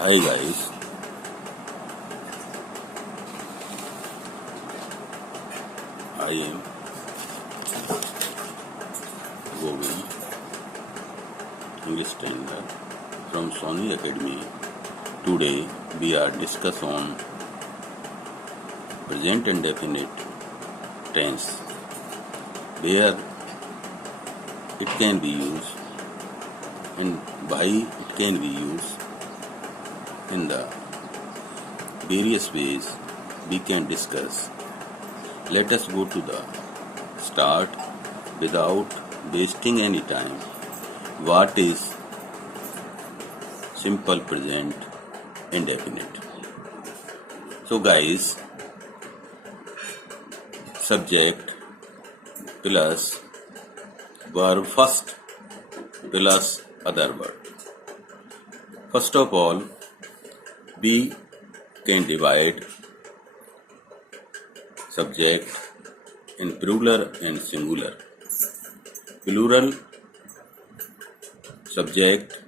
Hi guys, I am Govind, English trainer from Sony Academy. Today we are discuss on present indefinite tense, where it can be used and why it can be used in the various ways we can discuss. Let us go to the start without wasting any time. What is simple present indefinite? So guys, subject plus verb first plus other word. First of all, we can divide subject in plural and singular. Plural subject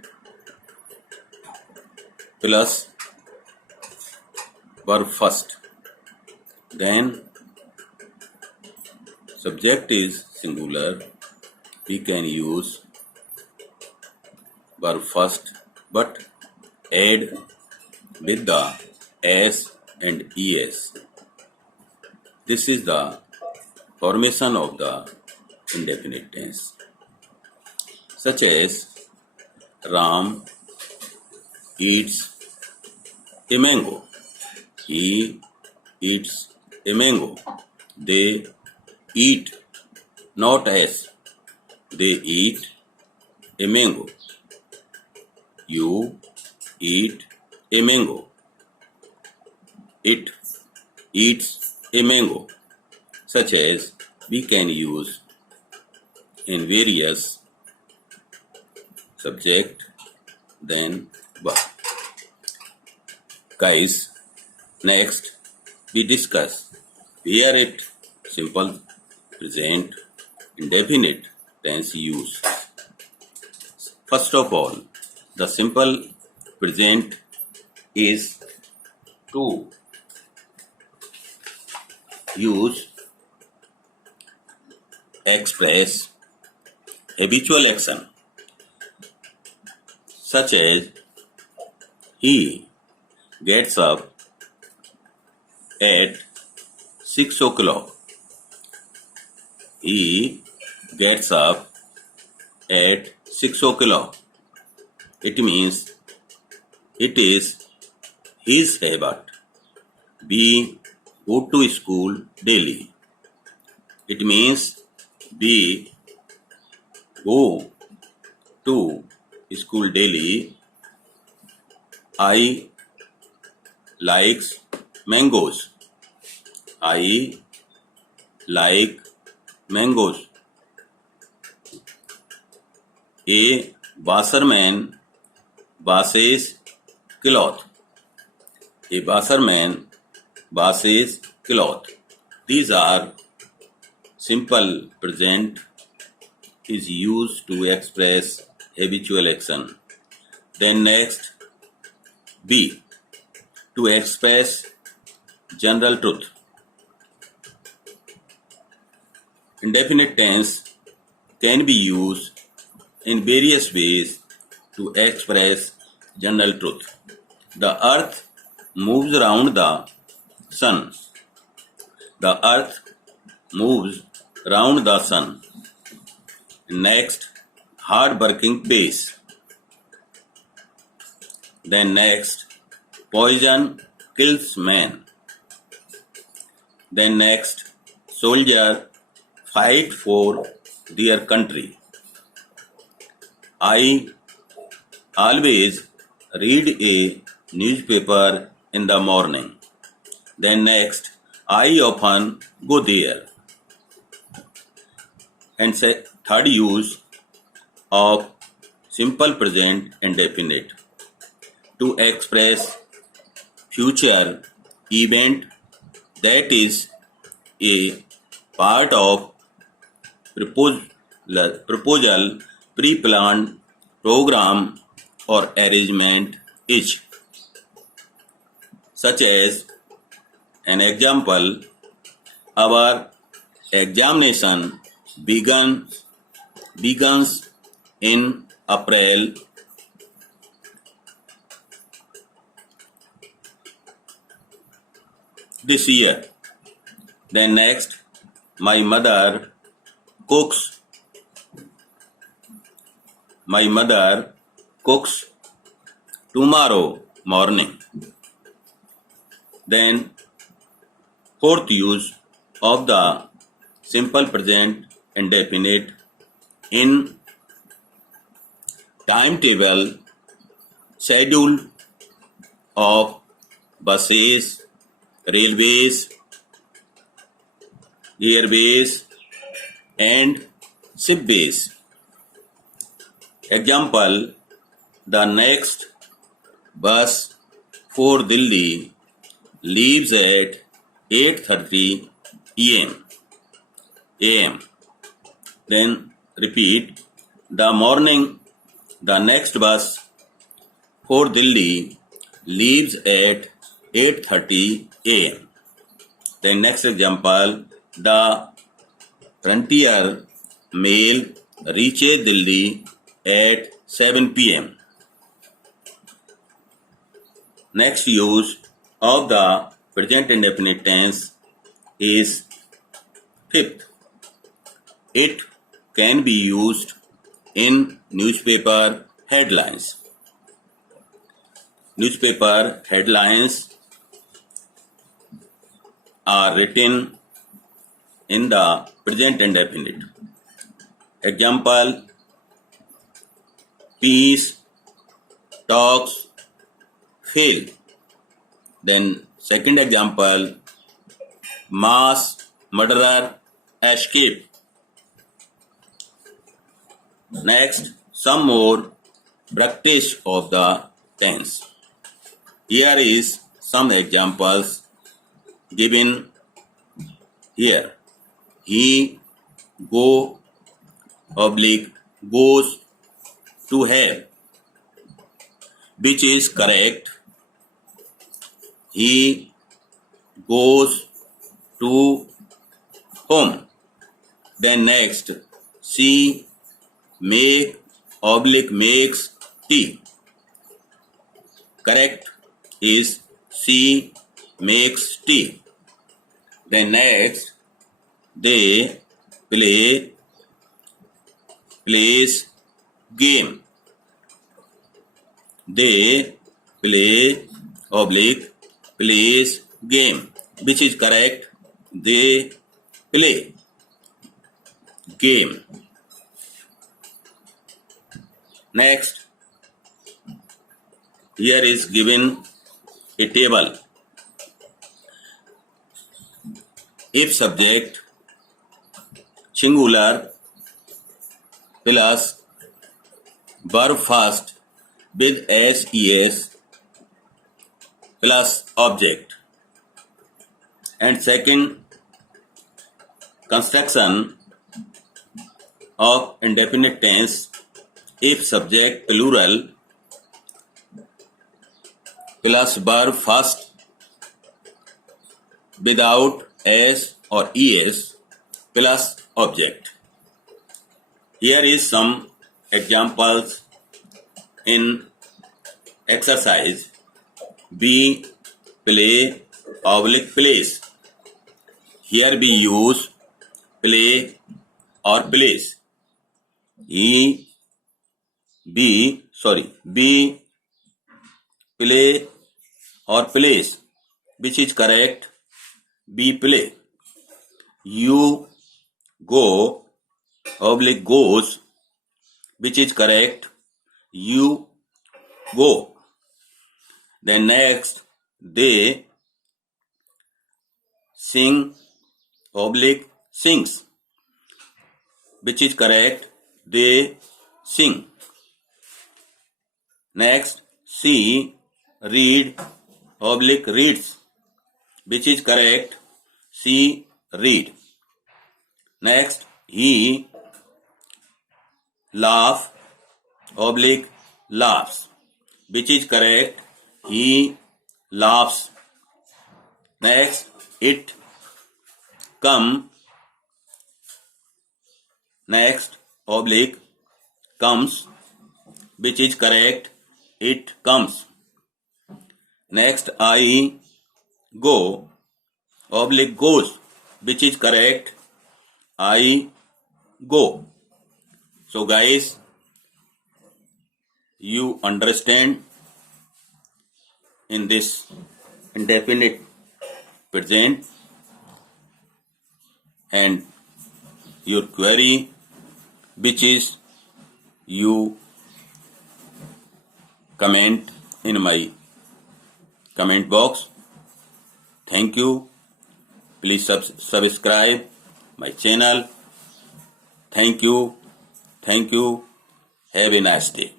plus verb first. Then subject is singular. We can use verb first but add with the s and es. This is the formation of the indefinite tense, such as Ram eats a mango. He eats a mango. They eat, not as. They eat a mango. You eat a mango. It eats a mango, such as we can use in various subject then verb. Guys, next we discuss where it simple present indefinite tense use. First of all, the simple present is to use express habitual action, such as he gets up at 6 o'clock. He gets up at 6 o'clock. It means it is his habit. We go to school daily. It means we go to school daily. I likes mangoes. I like mangoes. A washerman washes cloth. A washerman washes cloth. These are simple present is used to express habitual action. Then next, B, to express general truth. Indefinite tense can be used in various ways to express general truth. The earth moves around the sun. The earth moves round the sun. Next, hard working pays. Then next, poison kills man. Then next, soldier fight for their country. I always read a newspaper in the morning. Then next, I often go there. And third use of simple present indefinite to express future event that is a part of proposal, pre-planned program or arrangement is. such as an example, our examination begins in April this year. Then next, my mother cooks. My mother cooks tomorrow morning. Then fourth use of the simple present indefinite in timetable, schedule of buses, railways, airways, and shipways. Example, the next bus for Delhi leaves at 8:30 am. Then repeat, the next bus for Delhi leaves at 8:30 am. Then next example, the frontier mail reaches Delhi at 7 pm. Next use of the present indefinite tense is fifth. It can be used in newspaper headlines. Newspaper headlines are written in the present indefinite. Example, peace talks fail. Then second example, mass murderer escape. Next, some more practice of the tense. Here is some examples given here. He goes to hell, which is correct. He goes to home. Then next, she makes tea. Correct is she makes tea. Then next, they plays game. They plays game. Which is correct? They play game. Next, here is given a table. If subject singular plus verb first with ses plus object, and second construction of indefinite tense, if subject plural plus verb first without s or es plus object. Here is some examples in exercise. We play plays. Here we use play or plays. We play or plays, which is correct. We play. You go goes, which is correct. You go. Then next, they sing sings, which is correct. They sing. Next, she reads, which is correct. She read. Next, he laughs, which is correct. He laughs. Next, it, come. Next, oblique, comes, which is correct, it comes. Next, I go, oblique goes, which is correct, I go. So guys, you understand in this indefinite present, and your query, which is you comment in my comment box. Thank you. Please subscribe my channel. Thank you. Thank you. Have a nice day.